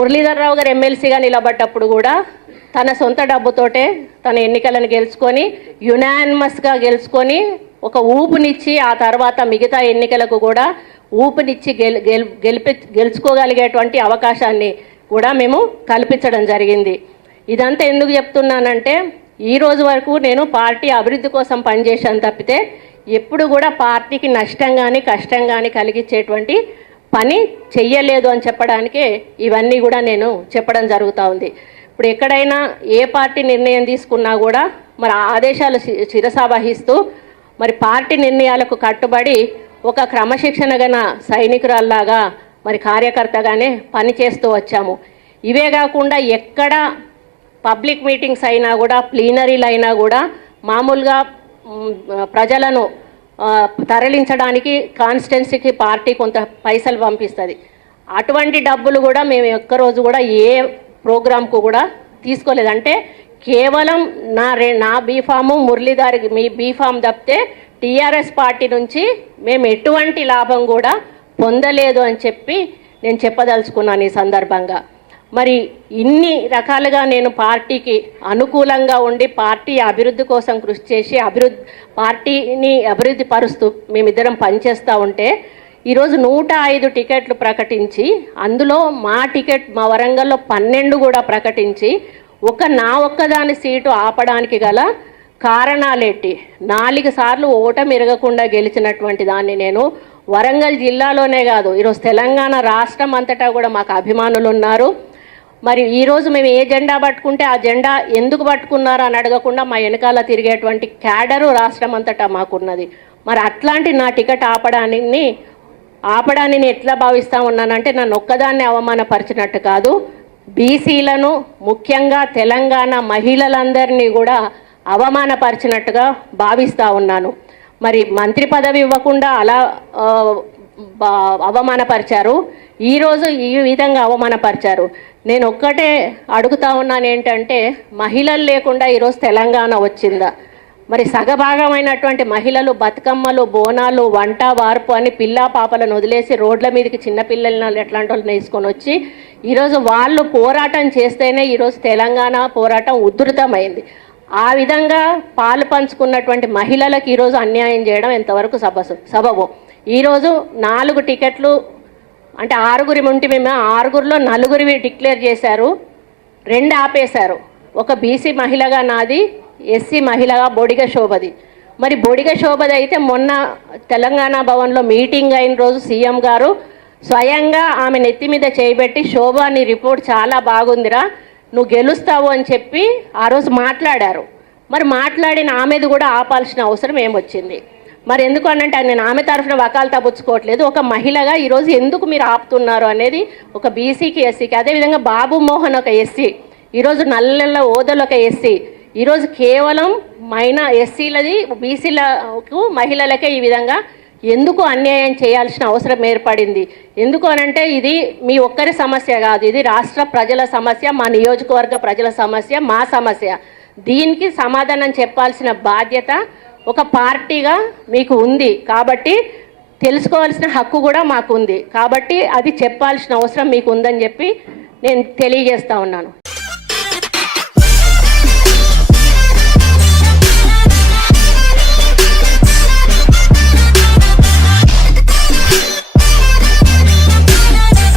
మురళీధర్ రావు గారు ఎమ్మెల్సీగా నిలబడ్డప్పుడు కూడా తన సొంత డబ్బుతోటే తన ఎన్నికలను గెలుచుకొని యునానిమస్గా గెలుచుకొని ఒక ఊపునిచ్చి ఆ తర్వాత మిగతా ఎన్నికలకు కూడా ఊపునిచ్చి గెలుచుకోగలిగేటువంటి అవకాశాన్ని కూడా మేము కల్పించడం జరిగింది. ఇదంతా ఎందుకు చెప్తున్నానంటే ఈ రోజు వరకు నేను పార్టీ అభివృద్ధి కోసం పనిచేశాను తప్పితే ఎప్పుడు కూడా పార్టీకి నష్టం కానీ కష్టం కానీ కలిగించేటువంటి పని చెయ్యలేదు అని చెప్పడానికే ఇవన్నీ కూడా నేను చెప్పడం జరుగుతూ ఉంది. ఇప్పుడు ఎక్కడైనా ఏ పార్టీ నిర్ణయం తీసుకున్నా కూడా మరి ఆదేశాలు శిరసావహిస్తూ మరి పార్టీ నిర్ణయాలకు కట్టుబడి ఒక క్రమశిక్షణ గల సైనికురాల్లాగా మరి కార్యకర్తగానే పనిచేస్తూ వచ్చాము. ఇవే కాకుండా ఎక్కడ పబ్లిక్ మీటింగ్స్ అయినా కూడా ప్లీనరీలు అయినా కూడా మామూలుగా ప్రజలను తరలించడానికి కాన్స్టిట్యున్సీకి పార్టీ కొంత పైసలు పంపిస్తుంది. అటువంటి డబ్బులు కూడా మేము ఒక్కరోజు కూడా ఏ ప్రోగ్రాంకు కూడా తీసుకోలేదు. అంటే కేవలం నా బీఫాము మురళీధర్ మీ బీఫామ్ తప్పితే టీఆర్ఎస్ పార్టీ నుంచి మేము ఎటువంటి లాభం కూడా పొందలేదు అని చెప్పి నేను చెప్పదలుచుకున్నాను ఈ సందర్భంగా. మరి ఇన్ని రకాలుగా నేను పార్టీకి అనుకూలంగా ఉండి పార్టీ అభివృద్ధి కోసం కృషి చేసి పార్టీని అభివృద్ధి పరుస్తూ మేమిద్దరం పనిచేస్తూ ఉంటే ఈరోజు 105 టికెట్లు ప్రకటించి అందులో మా టికెట్ మా వరంగల్లో 12 కూడా ప్రకటించి నా ఒక్కదాని సీటు ఆపడానికి గల కారణాలేంటి? 4 సార్లు ఓటమి ఎరగకుండా గెలిచినటువంటి దాన్ని నేను వరంగల్ జిల్లాలోనే కాదు ఈరోజు తెలంగాణ రాష్ట్రం అంతటా కూడా మాకు అభిమానులు ఉన్నారు. మరి ఈరోజు మేము ఏ జెండా పట్టుకుంటే ఆ జెండా ఎందుకు పట్టుకున్నారో అని అడగకుండా మా వెనకాల తిరిగేటువంటి క్యాడరు రాష్ట్రం అంతటా మాకున్నది. మరి అట్లాంటి నా టికెట్ ఆపడాన్ని ఎట్లా భావిస్తూ ఉన్నానంటే నన్ను ఒక్కదాన్ని అవమానపరిచినట్టు కాదు, బీసీలను ముఖ్యంగా తెలంగాణ మహిళలందరినీ కూడా అవమానపరిచినట్టుగా భావిస్తూ ఉన్నాను. మరి మంత్రి పదవి ఇవ్వకుండా అలా అవమానపరిచారు, ఈరోజు ఈ విధంగా అవమానపరిచారు. నేను ఒక్కటే అడుగుతా ఉన్నాను ఏంటంటే మహిళలు లేకుండా ఈరోజు తెలంగాణ వచ్చిందా? మరి సగభాగమైనటువంటి మహిళలు బతుకమ్మలు బోనాలు వంట వార్పు అని పిల్లా పాపలను వదిలేసి రోడ్ల మీదకి చిన్నపిల్లలను ఎట్లాంటి వాళ్ళని వేసుకొని వచ్చి ఈరోజు వాళ్ళు పోరాటం చేస్తేనే ఈరోజు తెలంగాణ పోరాటం ఉధృతమైంది. ఆ విధంగా పాలు పంచుకున్నటువంటి మహిళలకు ఈరోజు అన్యాయం చేయడం ఎంతవరకు సబబు? ఈరోజు 4 టికెట్లు అంటే 6 ఉంటే మేము 6లో 4 డిక్లేర్ చేశారు, 2 ఆపేశారు. ఒక బీసీ మహిళగా నాది, ఎస్సీ మహిళగా బొడిగ శోభది. మరి బొడిగ శోభది అయితే మొన్న తెలంగాణ భవన్లో మీటింగ్ అయిన రోజు సీఎం గారు స్వయంగా ఆమె నెత్తి మీద చేయబెట్టి శోభ నీ రిపోర్ట్ చాలా బాగుందిరా నువ్వు గెలుస్తావు అని చెప్పి ఆ రోజు మాట్లాడారు. మరి మాట్లాడిన ఆమెది కూడా ఆపాల్సిన అవసరం ఏమొచ్చింది? మరి ఎందుకు అనంటే నేను ఆమె తరఫున వకాలు తప్పుకోవట్లేదు, ఒక మహిళగా ఈరోజు ఎందుకు మీరు ఆపుతున్నారు అనేది ఒక బీసీకి ఎస్సీకి. అదేవిధంగా బాబు మోహన్ ఒక ఎస్సీ, ఈరోజు నల్లెళ్ళ ఓదలు ఒక ఎస్సీ. ఈరోజు కేవలం ఎస్సీలది బీసీలకు మహిళలకే ఈ విధంగా ఎందుకు అన్యాయం చేయాల్సిన అవసరం ఏర్పడింది? ఎందుకు అనంటే ఇది మీ ఒక్కరి సమస్య కాదు, ఇది రాష్ట్ర ప్రజల సమస్య, మా నియోజకవర్గ ప్రజల సమస్య, మా సమస్య. దీనికి సమాధానం చెప్పాల్సిన బాధ్యత ఒక పార్టీగా మీకు ఉంది కాబట్టి తెలుసుకోవాల్సిన హక్కు కూడా మాకు ఉంది కాబట్టి అది చెప్పాల్సిన అవసరం మీకు ఉందని చెప్పి నేను తెలియజేస్తా ఉన్నాను.